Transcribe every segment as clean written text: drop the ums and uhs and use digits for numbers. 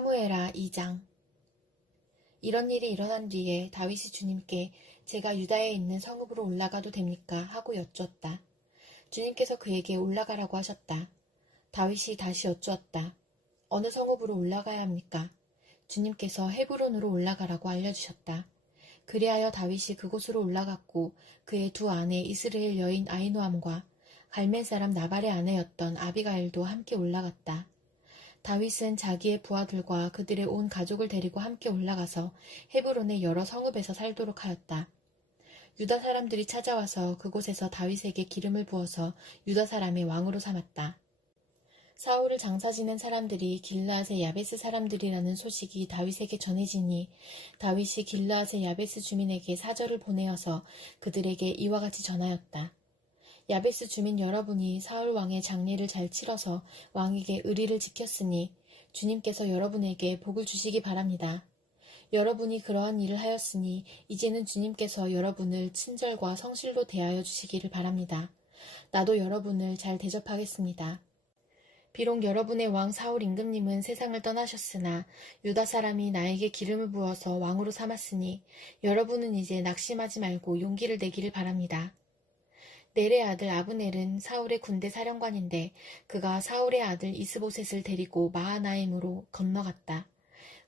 사무엘하 2장. 이런 일이 일어난 뒤에 다윗이 주님께 제가 유다에 있는 성읍으로 올라가도 됩니까? 하고 여쭈었다. 주님께서 그에게 올라가라고 하셨다. 다윗이 다시 여쭈었다. 어느 성읍으로 올라가야 합니까? 주님께서 헤브론으로 올라가라고 알려주셨다. 그리하여 다윗이 그곳으로 올라갔고 그의 두 아내 이스라엘 여인 아히노암과 갈멜 사람 나발의 아내였던 아비가일도 함께 올라갔다. 다윗은 자기의 부하들과 그들의 온 가족을 데리고 함께 올라가서 헤브론의 여러 성읍에서 살도록 하였다. 유다 사람들이 찾아와서 그곳에서 다윗에게 기름을 부어서 유다 사람의 왕으로 삼았다. 사울을 장사지는 사람들이 길르앗의 야베스 사람들이라는 소식이 다윗에게 전해지니 다윗이 길르앗의 야베스 주민에게 사절을 보내어서 그들에게 이와 같이 전하였다. 야베스 주민 여러분이 사울 왕의 장례를 잘 치러서 왕에게 의리를 지켰으니 주님께서 여러분에게 복을 주시기 바랍니다. 여러분이 그러한 일을 하였으니 이제는 주님께서 여러분을 친절과 성실로 대하여 주시기를 바랍니다. 나도 여러분을 잘 대접하겠습니다. 비록 여러분의 왕 사울 임금님은 세상을 떠나셨으나 유다 사람이 나에게 기름을 부어서 왕으로 삼았으니 여러분은 이제 낙심하지 말고 용기를 내기를 바랍니다. 넬의 아들 아브넬은 사울의 군대 사령관인데 그가 사울의 아들 이스보셋을 데리고 마하나임으로 건너갔다.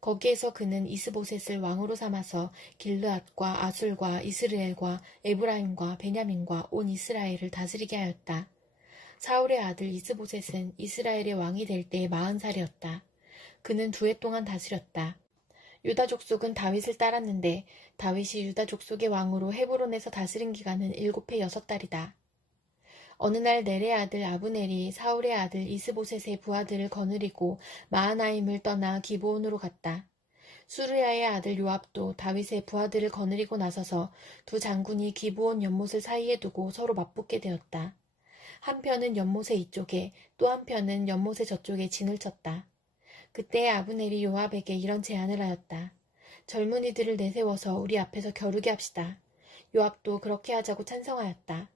거기에서 그는 이스보셋을 왕으로 삼아서 길르앗과 아술과 이스라엘과 에브라임과 베냐민과 온 이스라엘을 다스리게 하였다. 사울의 아들 이스보셋은 이스라엘의 왕이 될 때 40살이었다. 그는 2해 동안 다스렸다. 유다 족속은 다윗을 따랐는데 다윗이 유다 족속의 왕으로 헤브론에서 다스린 기간은 7해 6달이다. 어느 날 넬의 아들 아브넬이 사울의 아들 이스보셋의 부하들을 거느리고 마하나임을 떠나 기브온으로 갔다. 수르야의 아들 요압도 다윗의 부하들을 거느리고 나서서 두 장군이 기브온 연못을 사이에 두고 서로 맞붙게 되었다. 한편은 연못의 이쪽에 또 한편은 연못의 저쪽에 진을 쳤다. 그때 아브넬이 요압에게 이런 제안을 하였다. 젊은이들을 내세워서 우리 앞에서 겨루게 합시다. 요압도 그렇게 하자고 찬성하였다.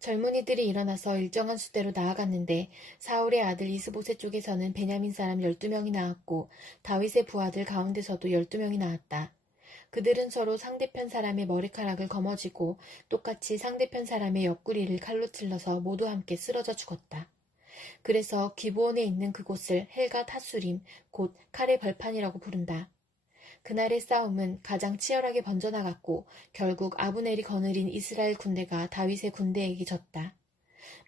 젊은이들이 일어나서 일정한 수대로 나아갔는데 사울의 아들 이스보셋 쪽에서는 베냐민 사람 12명이 나왔고 다윗의 부하들 가운데서도 12명이 나왔다. 그들은 서로 상대편 사람의 머리카락을 거머쥐고 똑같이 상대편 사람의 옆구리를 칼로 찔러서 모두 함께 쓰러져 죽었다. 그래서 기브온에 있는 그곳을 헬갓 하수림, 곧 칼의 벌판이라고 부른다. 그날의 싸움은 가장 치열하게 번져나갔고 결국 아브넬이 거느린 이스라엘 군대가 다윗의 군대에게 졌다.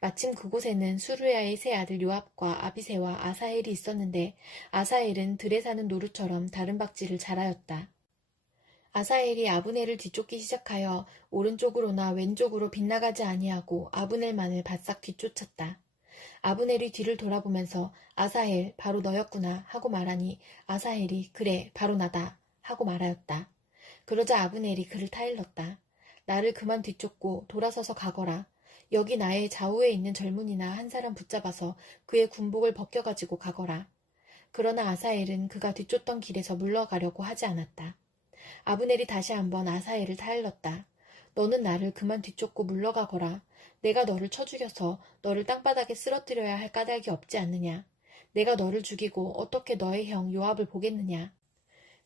마침 그곳에는 수르야의 세 아들 요압과 아비새와 아사헬이 있었는데 아사헬은 들에 사는 노루처럼 다른 박질을 잘하였다. 아사헬이 아브넬을 뒤쫓기 시작하여 오른쪽으로나 왼쪽으로 빗나가지 아니하고 아브넬만을 바싹 뒤쫓았다. 아브넬이 뒤를 돌아보면서 아사헬 바로 너였구나 하고 말하니 아사헬이 그래 바로 나다 하고 말하였다. 그러자 아브넬이 그를 타일렀다. 나를 그만 뒤쫓고 돌아서서 가거라. 여기 나의 좌우에 있는 젊은이나 한 사람 붙잡아서 그의 군복을 벗겨가지고 가거라. 그러나 아사헬은 그가 뒤쫓던 길에서 물러가려고 하지 않았다. 아브넬이 다시 한번 아사헬을 타일렀다. 너는 나를 그만 뒤쫓고 물러가거라. 내가 너를 쳐 죽여서 너를 땅바닥에 쓰러뜨려야 할 까닭이 없지 않느냐. 내가 너를 죽이고 어떻게 너의 형 요압을 보겠느냐.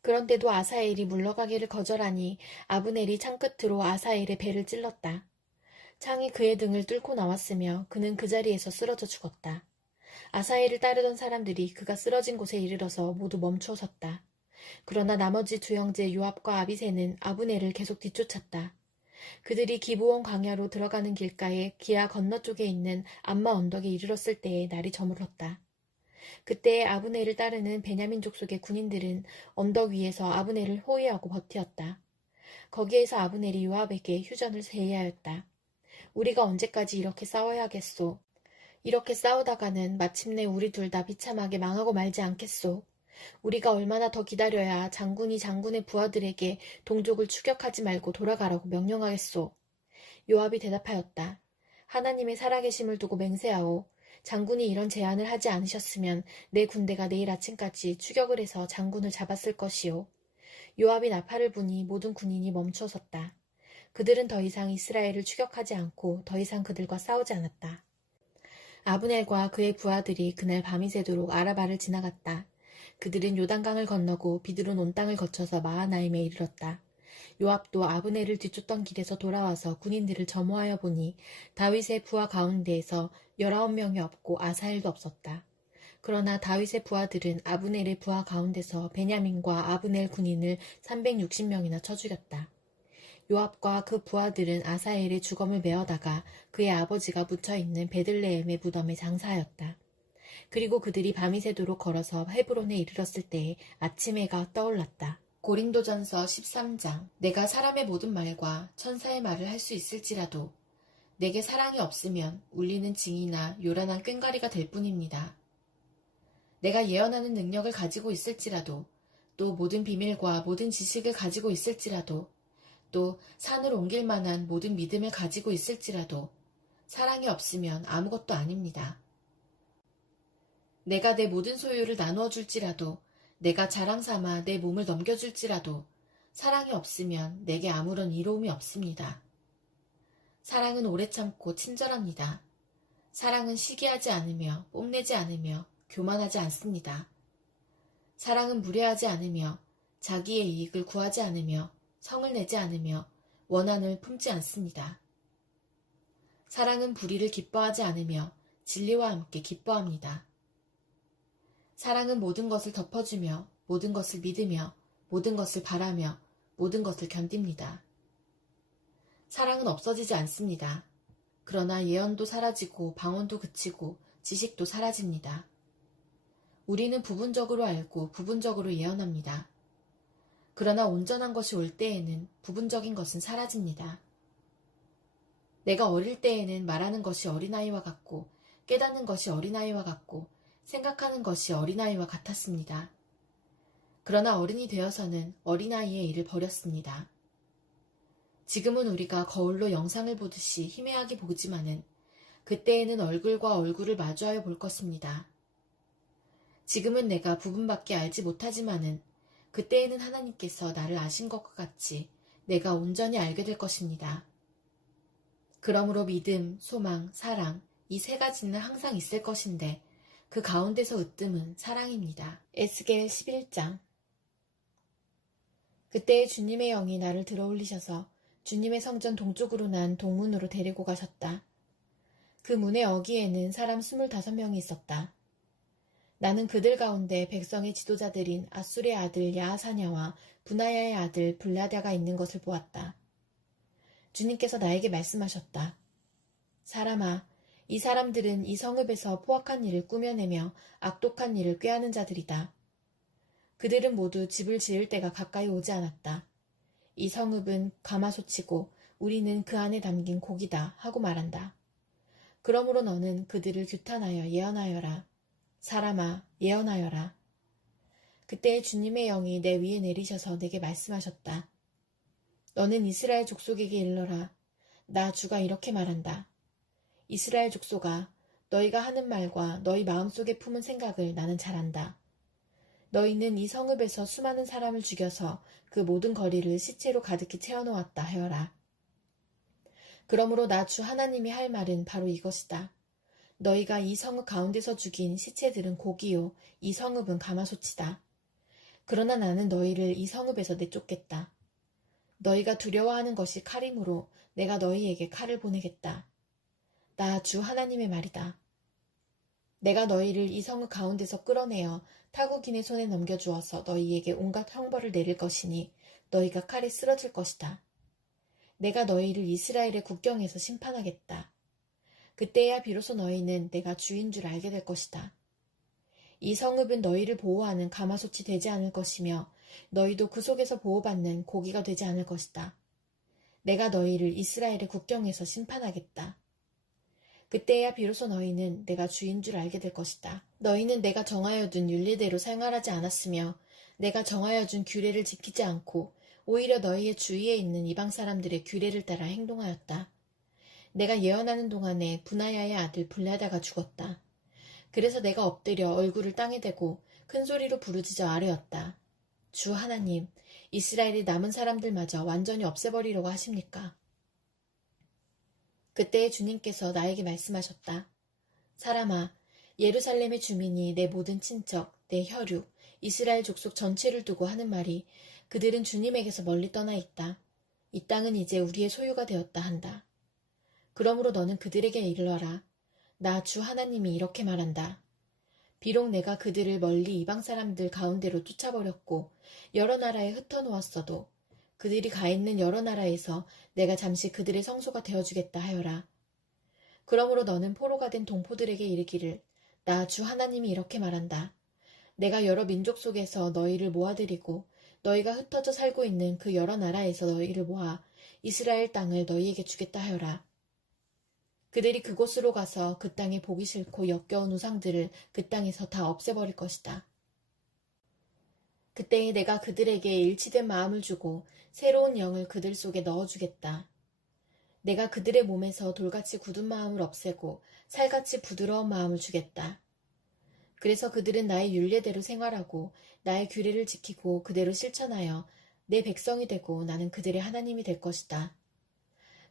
그런데도 아사헬이 물러가기를 거절하니 아브넬이 창끝으로 아사헬의 배를 찔렀다. 창이 그의 등을 뚫고 나왔으며 그는 그 자리에서 쓰러져 죽었다. 아사헬을 따르던 사람들이 그가 쓰러진 곳에 이르러서 모두 멈추어 섰다. 그러나 나머지 두 형제 요압과 아비새는 아브넬을 계속 뒤쫓았다. 그들이 기브온 광야로 들어가는 길가에 기아 건너쪽에 있는 암마 언덕에 이르렀을 때에 날이 저물었다. 그때 아브넬을 따르는 베냐민 족속의 군인들은 언덕 위에서 아브넬을 호위하고 버티었다. 거기에서 아브넬이 요압에게 휴전을 제의하였다. 우리가 언제까지 이렇게 싸워야겠소? 이렇게 싸우다가는 마침내 우리 둘 다 비참하게 망하고 말지 않겠소? 우리가 얼마나 더 기다려야 장군이 장군의 부하들에게 동족을 추격하지 말고 돌아가라고 명령하겠소? 요압이 대답하였다. 하나님의 살아계심을 두고 맹세하오. 장군이 이런 제안을 하지 않으셨으면 내 군대가 내일 아침까지 추격을 해서 장군을 잡았을 것이오. 요압이 나팔을 부니 모든 군인이 멈춰 섰다. 그들은 더 이상 이스라엘을 추격하지 않고 더 이상 그들과 싸우지 않았다. 아브넬과 그의 부하들이 그날 밤이 새도록 아라바를 지나갔다. 그들은 요단강을 건너고 비드론 온 땅을 거쳐서 마하나임에 이르렀다. 요압도 아브넬을 뒤쫓던 길에서 돌아와서 군인들을 점호하여 보니 다윗의 부하 가운데에서 19명이 없고 아사엘도 없었다. 그러나 다윗의 부하들은 아브넬의 부하 가운데서 베냐민과 아브넬 군인을 360명이나 쳐 죽였다. 요압과 그 부하들은 아사엘의 주검을 메어다가 그의 아버지가 묻혀있는 베들레헴의 무덤에 장사하였다. 그리고 그들이 밤이 새도록 걸어서 헤브론에 이르렀을 때에 아침 해가 떠올랐다. 고린도전서 13장. 내가 사람의 모든 말과 천사의 말을 할 수 있을지라도 내게 사랑이 없으면 울리는 징이나 요란한 꽹과리가 될 뿐입니다. 내가 예언하는 능력을 가지고 있을지라도 또 모든 비밀과 모든 지식을 가지고 있을지라도 또 산을 옮길 만한 모든 믿음을 가지고 있을지라도 사랑이 없으면 아무것도 아닙니다. 내가 내 모든 소유를 나누어 줄지라도 내가 자랑 삼아 내 몸을 넘겨줄지라도 사랑이 없으면 내게 아무런 이로움이 없습니다. 사랑은 오래 참고 친절합니다. 사랑은 시기하지 않으며 뽐내지 않으며 교만하지 않습니다. 사랑은 무례하지 않으며 자기의 이익을 구하지 않으며 성을 내지 않으며 원한을 품지 않습니다. 사랑은 불의를 기뻐하지 않으며 진리와 함께 기뻐합니다. 사랑은 모든 것을 덮어주며 모든 것을 믿으며 모든 것을 바라며 모든 것을 견딥니다. 사랑은 없어지지 않습니다. 그러나 예언도 사라지고 방언도 그치고 지식도 사라집니다. 우리는 부분적으로 알고 부분적으로 예언합니다. 그러나 온전한 것이 올 때에는 부분적인 것은 사라집니다. 내가 어릴 때에는 말하는 것이 어린아이와 같고 깨닫는 것이 어린아이와 같고 생각하는 것이 어린아이와 같았습니다. 그러나 어른이 되어서는 어린아이의 일을 버렸습니다. 지금은 우리가 거울로 영상을 보듯이 희미하게 보지만은 그때에는 얼굴과 얼굴을 마주하여 볼 것입니다. 지금은 내가 부분밖에 알지 못하지만은 그때에는 하나님께서 나를 아신 것과 같이 내가 온전히 알게 될 것입니다. 그러므로 믿음, 소망, 사랑 이 세 가지는 항상 있을 것인데 그 가운데서 으뜸은 사랑입니다. 에스겔 11장. 그때에 주님의 영이 나를 들어올리셔서 주님의 성전 동쪽으로 난 동문으로 데리고 가셨다. 그 문의 어귀에는 사람 25명이 있었다. 나는 그들 가운데 백성의 지도자들인 아술의 아들 야하사냐와 분하야의 아들 블라다가 있는 것을 보았다. 주님께서 나에게 말씀하셨다. 사람아, 이 사람들은 이 성읍에서 포악한 일을 꾸며내며 악독한 일을 꾀하는 자들이다. 그들은 모두 집을 지을 때가 가까이 오지 않았다. 이 성읍은 가마솥이고 우리는 그 안에 담긴 고기다 하고 말한다. 그러므로 너는 그들을 규탄하여 예언하여라. 사람아, 예언하여라. 그때 주님의 영이 내 위에 내리셔서 내게 말씀하셨다. 너는 이스라엘 족속에게 일러라. 나 주가 이렇게 말한다. 이스라엘 족속아, 너희가 하는 말과 너희 마음속에 품은 생각을 나는 잘 안다. 너희는 이 성읍에서 수많은 사람을 죽여서 그 모든 거리를 시체로 가득히 채워놓았다 하여라. 그러므로 나 주 하나님이 할 말은 바로 이것이다. 너희가 이 성읍 가운데서 죽인 시체들은 고기요, 이 성읍은 가마솥이다. 그러나 나는 너희를 이 성읍에서 내쫓겠다. 너희가 두려워하는 것이 칼이므로 내가 너희에게 칼을 보내겠다. 나 주 하나님의 말이다. 내가 너희를 이 성읍 가운데서 끌어내어 타국인의 손에 넘겨주어서 너희에게 온갖 형벌을 내릴 것이니 너희가 칼에 쓰러질 것이다. 내가 너희를 이스라엘의 국경에서 심판하겠다. 그때야 비로소 너희는 내가 주인 줄 알게 될 것이다. 이 성읍은 너희를 보호하는 가마솥이 되지 않을 것이며 너희도 그 속에서 보호받는 고기가 되지 않을 것이다. 내가 너희를 이스라엘의 국경에서 심판하겠다. 그때야 비로소 너희는 내가 주인 줄 알게 될 것이다. 너희는 내가 정하여 둔 윤리대로 생활하지 않았으며 내가 정하여 준 규례를 지키지 않고 오히려 너희의 주위에 있는 이방 사람들의 규례를 따라 행동하였다. 내가 예언하는 동안에 분하야의 아들 블라다가 죽었다. 그래서 내가 엎드려 얼굴을 땅에 대고 큰 소리로 부르짖어 아뢰었다. 주 하나님, 이스라엘의 남은 사람들마저 완전히 없애버리려고 하십니까? 그때 주님께서 나에게 말씀하셨다. 사람아, 예루살렘의 주민이 내 모든 친척, 내 혈육, 이스라엘 족속 전체를 두고 하는 말이 그들은 주님에게서 멀리 떠나 있다. 이 땅은 이제 우리의 소유가 되었다 한다. 그러므로 너는 그들에게 이르러라. 나 주 하나님이 이렇게 말한다. 비록 내가 그들을 멀리 이방 사람들 가운데로 쫓아버렸고 여러 나라에 흩어놓았어도 그들이 가 있는 여러 나라에서 내가 잠시 그들의 성소가 되어주겠다 하여라. 그러므로 너는 포로가 된 동포들에게 이르기를 나 주 하나님이 이렇게 말한다. 내가 여러 민족 속에서 너희를 모아들이고 너희가 흩어져 살고 있는 그 여러 나라에서 너희를 모아 이스라엘 땅을 너희에게 주겠다 하여라. 그들이 그곳으로 가서 그 땅에 보기 싫고 역겨운 우상들을 그 땅에서 다 없애버릴 것이다. 그때에 내가 그들에게 일치된 마음을 주고 새로운 영을 그들 속에 넣어주겠다. 내가 그들의 몸에서 돌같이 굳은 마음을 없애고 살같이 부드러운 마음을 주겠다. 그래서 그들은 나의 율례대로 생활하고 나의 규례를 지키고 그대로 실천하여 내 백성이 되고 나는 그들의 하나님이 될 것이다.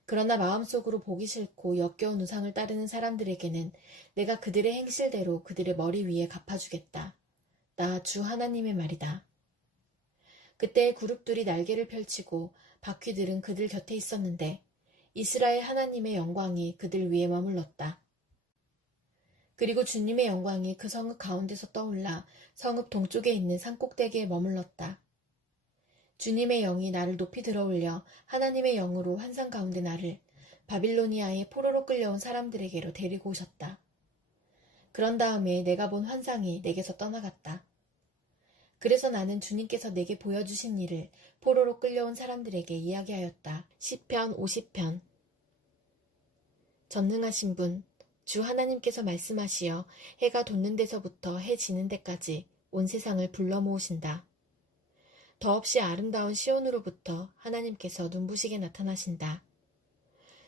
그러나 마음속으로 보기 싫고 역겨운 우상을 따르는 사람들에게는 내가 그들의 행실대로 그들의 머리 위에 갚아주겠다. 나 주 하나님의 말이다. 그때 그룹들이 날개를 펼치고 바퀴들은 그들 곁에 있었는데 이스라엘 하나님의 영광이 그들 위에 머물렀다. 그리고 주님의 영광이 그 성읍 가운데서 떠올라 성읍 동쪽에 있는 산꼭대기에 머물렀다. 주님의 영이 나를 높이 들어올려 하나님의 영으로 환상 가운데 나를 바빌로니아의 포로로 끌려온 사람들에게로 데리고 오셨다. 그런 다음에 내가 본 환상이 내게서 떠나갔다. 그래서 나는 주님께서 내게 보여주신 일을 포로로 끌려온 사람들에게 이야기하였다. 시편 50편. 전능하신 분, 주 하나님께서 말씀하시어 해가 돋는 데서부터 해 지는 데까지 온 세상을 불러 모으신다. 더없이 아름다운 시온으로부터 하나님께서 눈부시게 나타나신다.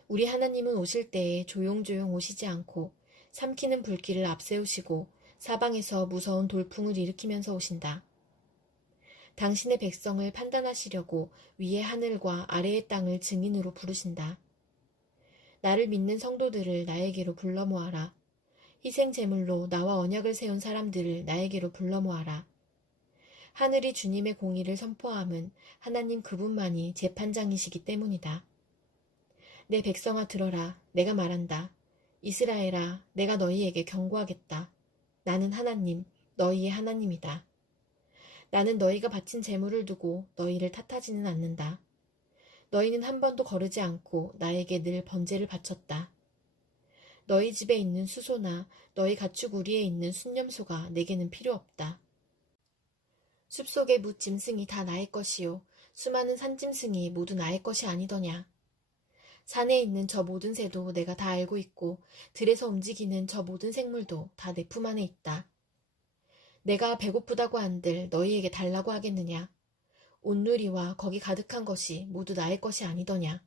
우리 하나님은 오실 때에 조용조용 오시지 않고 삼키는 불길을 앞세우시고 사방에서 무서운 돌풍을 일으키면서 오신다. 당신의 백성을 판단하시려고 위의 하늘과 아래의 땅을 증인으로 부르신다. 나를 믿는 성도들을 나에게로 불러 모아라. 희생 제물로 나와 언약을 세운 사람들을 나에게로 불러 모아라. 하늘이 주님의 공의를 선포함은 하나님 그분만이 재판장이시기 때문이다. 내 백성아 들어라. 내가 말한다. 이스라엘아, 내가 너희에게 경고하겠다. 나는 하나님, 너희의 하나님이다. 나는 너희가 바친 제물을 두고 너희를 탓하지는 않는다. 너희는 한 번도 거르지 않고 나에게 늘 번제를 바쳤다. 너희 집에 있는 수소나 너희 가축 우리에 있는 순념소가 내게는 필요 없다. 숲속의 무 짐승이 다 나의 것이요 수많은 산짐승이 모두 나의 것이 아니더냐. 산에 있는 저 모든 새도 내가 다 알고 있고 들에서 움직이는 저 모든 생물도 다 내 품 안에 있다. 내가 배고프다고 한들 너희에게 달라고 하겠느냐. 온누리와 거기 가득한 것이 모두 나의 것이 아니더냐.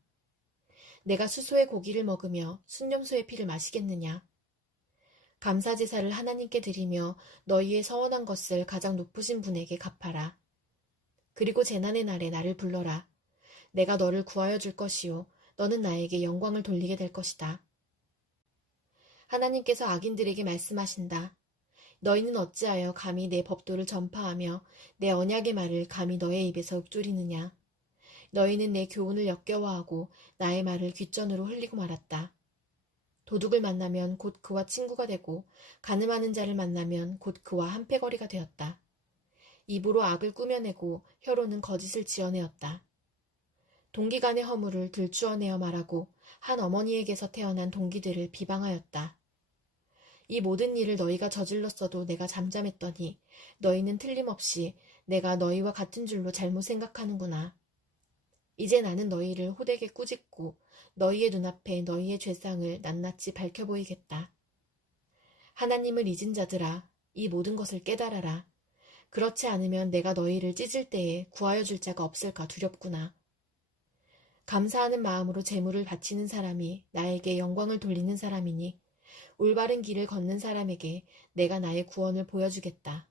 내가 수소의 고기를 먹으며 순념소의 피를 마시겠느냐. 감사제사를 하나님께 드리며 너희의 서원한 것을 가장 높으신 분에게 갚아라. 그리고 재난의 날에 나를 불러라. 내가 너를 구하여 줄 것이요 너는 나에게 영광을 돌리게 될 것이다. 하나님께서 악인들에게 말씀하신다. 너희는 어찌하여 감히 내 법도를 전파하며 내 언약의 말을 감히 너의 입에서 읊조리느냐. 너희는 내 교훈을 역겨워하고 나의 말을 귓전으로 흘리고 말았다. 도둑을 만나면 곧 그와 친구가 되고 간음하는 자를 만나면 곧 그와 한패거리가 되었다. 입으로 악을 꾸며내고 혀로는 거짓을 지어내었다. 동기간의 허물을 들추어내어 말하고 한 어머니에게서 태어난 동기들을 비방하였다. 이 모든 일을 너희가 저질렀어도 내가 잠잠했더니 너희는 틀림없이 내가 너희와 같은 줄로 잘못 생각하는구나. 이제 나는 너희를 호되게 꾸짖고 너희의 눈앞에 너희의 죄상을 낱낱이 밝혀 보이겠다. 하나님을 잊은 자들아, 이 모든 것을 깨달아라. 그렇지 않으면 내가 너희를 찢을 때에 구하여 줄 자가 없을까 두렵구나. 감사하는 마음으로 제물을 바치는 사람이 나에게 영광을 돌리는 사람이니 올바른 길을 걷는 사람에게 내가 나의 구원을 보여주겠다.